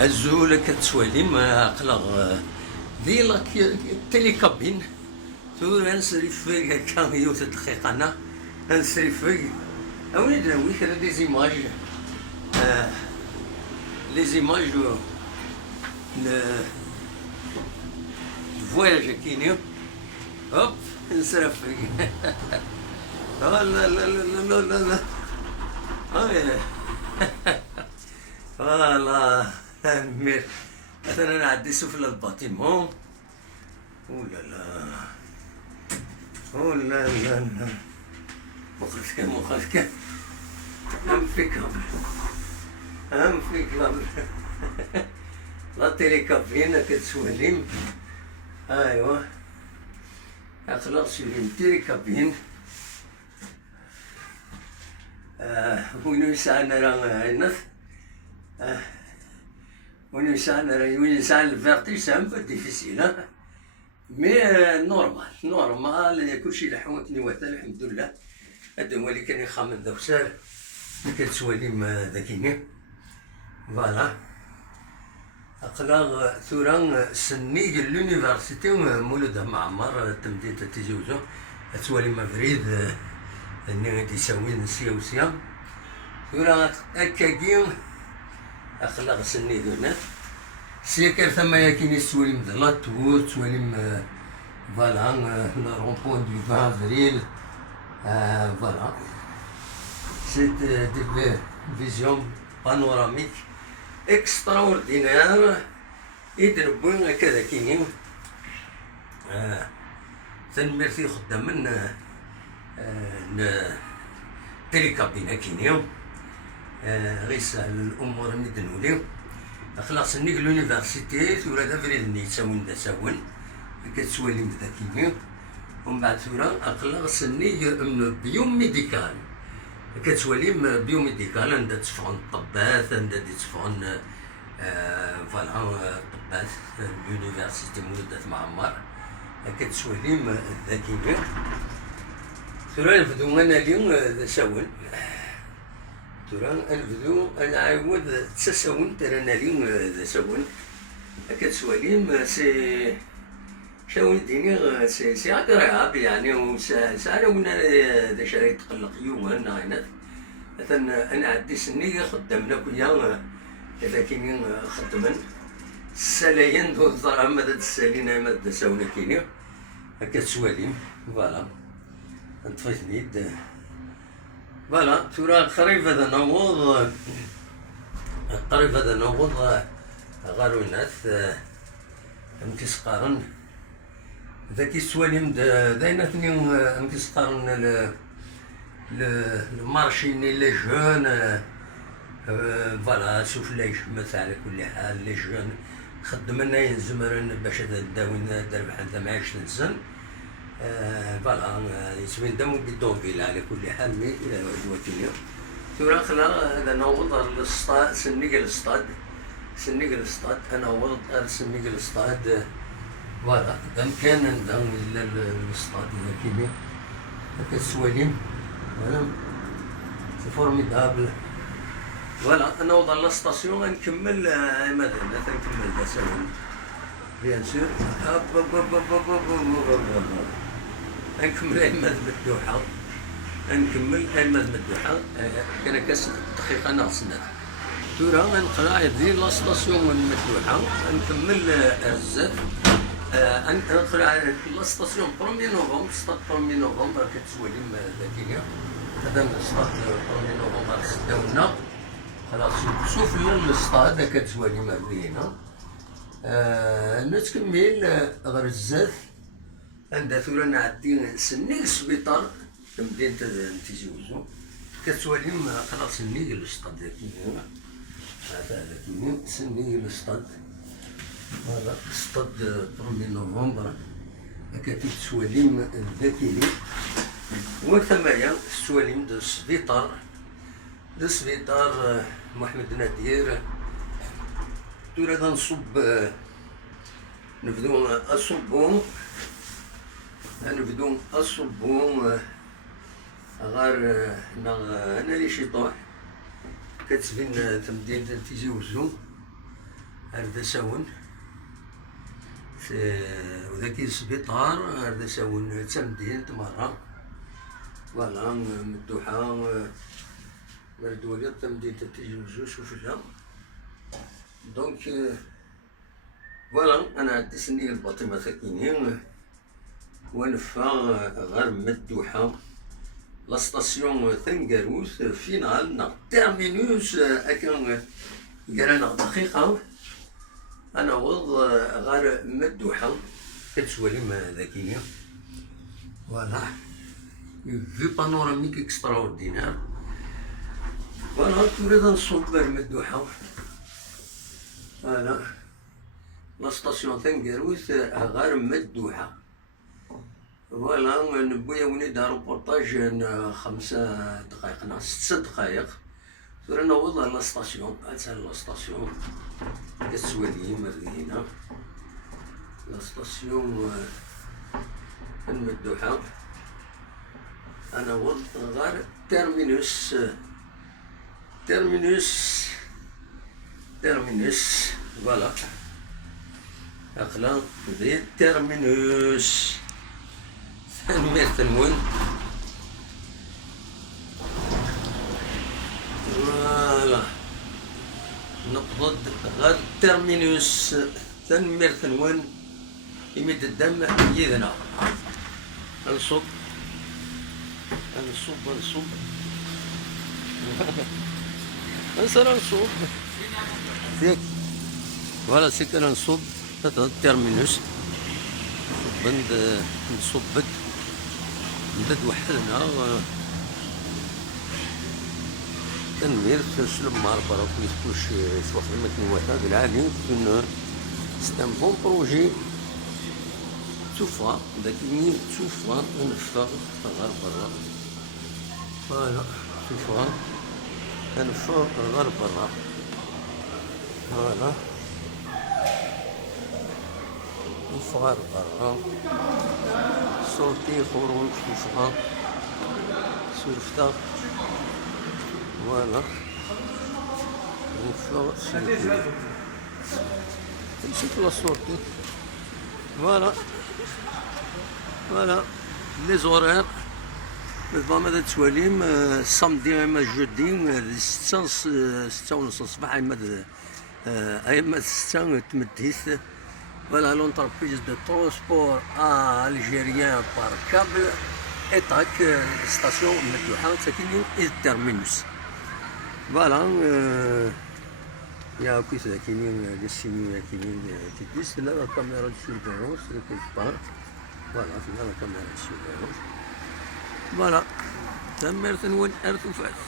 الزول كتسواليم قلق ذي لاك تيليكابين ثور نسري في كان يوث دقيقة أنا نسري في أولي داوي كذا دي زيماج لي زيماج فواياج كينيو هوب نسرف في لا لا لا لا لا لا فوالا مير مثلا نعدي سفل الباطيمون ولا لا ولا لا لا مخرجك هم فيك لا تيليكابين كتسوليم ايوا اخلاق سوليم تيليكابين وين يسعنا راه نث وين يسعنا الفيرتيج سي ان بو ديفيسيل مي نورمال كلشي لحوتني وثا الحمد لله هذا هو اللي كان يخمم ذا وسال اللي كتسواليم ذاكيني فوالا أقلاغ ثوران سني لونيفرسيتي مولود معمر تمديد تيجي وزو تسواليم فريد اني غادي يساوين سيا ثوران هكاكي أخلاق سني ذونات سيكر ثم ياكيني سواليم د لاتور سواليم فوالا لا رومبوان دو 20 افريل فوالا سي دي فيزيون بانوراميك اكستراوردينير يدربون هكذا كاينين تنميرتي خدامن تيليكابينا كاينين غيس الامور مدنولي اخلاق سنيك لونيفرسيتي ثورة افريل ني تساون دا ساون كتسواليم دا كاينين ومن بعد ثورة اخلاق سني بيوم ميديكال كتسواليم بيوم ميديكال عندها تفعن الطبات عندها تفعن فوالا طبات لونيفرسيتي مولودة معمر كتسواليم ذاكيين ثورة نبدو انا اليوم ساون ثورة نبدو نعاود تساون ترانا اليوم ساون كتسواليم سي شاون ديني سي اغراب يعني وسالونا ذا شري تقلق يوما ناينات مثلا انا عندي سني خدامنا كلها اذا كاينين خدمن السلاين دو الظرام ماذا تسالينا ماذا ساونا كاينين هكا تسواليم فوالا نطفيت نيد فوالا ثورة قريب هذا نوض غارو الناس امتسقارن ذاك السواليم دايناتني امتسقارن المارشيني لي جون فوالا شوف ليش مثلا على كل حال لي جون خدمنا ينزمرن باش داوين درب حتى ما عايش تنزل فوالا يسوين دمو بالدونفيل على كل حال مي الى وكيليا ثورة خلا هذا نوض السطاد سنيق السطاد انا وض سنيق السطاد فوالا كان ندم السطاد كيميا هكا السواليم فوالا سي فورميدابل فوالا انا وضع لاستاسيون غنكمل مثلا نكمل دا ساون بيان سور غنكمل ايماد مدوحة ايماد مدوحة كان كاس دقيقة ناقصنا ثورة غنقرا دير لاستاسيون مدوحة غنكمل الزاد نقرا لاستاسيون 1 نوفمبر ستاد 1 نوفمبر كتسواليم ذاكية هذا الستاد 1 نوفمبر خداونا خلاص شوف السطاد كتسواليم مدينة نتكمل غير الزاد عندها ثورة نعدي سني السبيطار كمدينة تيجي وزو كتسواليم خلاص سني السطاد ذاكية هذا ذاكية سني السطاد فوالا ستاد 1 نوفمبر كتسواليم ذاكية وثمايا السواليم د السبيطار محمد نادير ثورة غنصب نبدو أصبهم غير أنا لي شيطان كتبين تمدين تيجي وزو أردساون وذاك السبيطار أردساون تمدين تمرة فوالا مدوحة مردولي تمدين تتيجي وجوج وفلا دونك فوالا أنا عندي سني الباطمة ثاكيني ونفا غير مدوحة لا ستاسيون ثنقاروث فينال نا تيرمينوس هكا قرانا دقيقة أنا وض غير مدوحة كتسوالي ما ذاكيني فوالا في بانوراميك اكسترا اوردينار فوالا تريد نصوب غير مدوحة فوالا لا ستاسيون ثنقاروث غير مدوحة فوالا نبويا وني دار روبورتاج 5 دقائق 6 دقائق ثورا نوض لا ستاسيون أتسال لا ستاسيون كتسوالي مردينا لا ستاسيون المدوحة أنا وض غير تيرمينوس فوالا أقلا ذي تيرمينوس ثانوين فوالا نقضد غير تيرمينوس ثانوين يمد الدم يذنا نصب نصب ذيك فوالا سيك أنا نصب تيرمينوس بند نصبت ندد وحدنا تنمير تسلم مع البرا كلش سوا خدمة المواتاد العالي كنا سي ان بون بروجي توفى داكني توفى نفا غير برا فوالا توفى نفا غير برا فوالا نفا غير برا صوتي خروج توفى سرفتا فوالا نفا نمشي لا صورتي فوالا لي زورير مثل ما تسواليم الصمدي اما الجودي 6 ونص الصباح اما 6 تمديت فوالا لونتربريز دو ترونسبور الجيريان بار كابل ايطاك ستاسيون مدوحة ساكنين الترمينوس فوالا يا كويس كاينين لي سينيو كاينين تديس لا كاميرا دو سيرفيونس كيف بار فوالا فينا لا كاميرا دو سيرفيونس فوالا تمرت نون ارتفعت